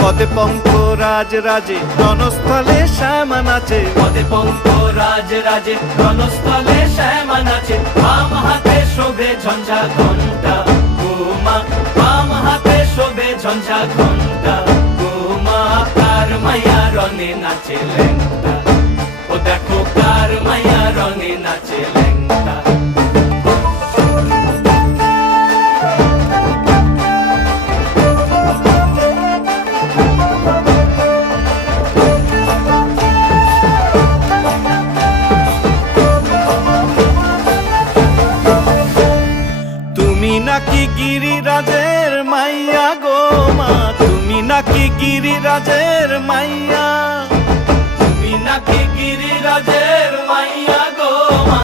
পদে পঙ্ক রাজ রাজে রণস্থলে শ্যামা নাচে, পদে পঙ্ক রাজ রাজে রণস্থলে শ্যামা নাচে। বাম হাতে শোভে ঝঞ্ঝা ঘণ্টা উমা, বাম হাতে শোভে ঝঞ্ঝা ঘণ্টা উমা। কার মাইয়া রণে নাচে ল্যাংটা, ও দেখো কার মাইয়া রণে নাচে ল্যাংটা। তুমি নাকি গিরিরাজের মাইয়া গো মা, তুমি নাকি গিরিরাজের মাইয়া, তুমি নাকি গিরিরাজের মাইয়া গো মা,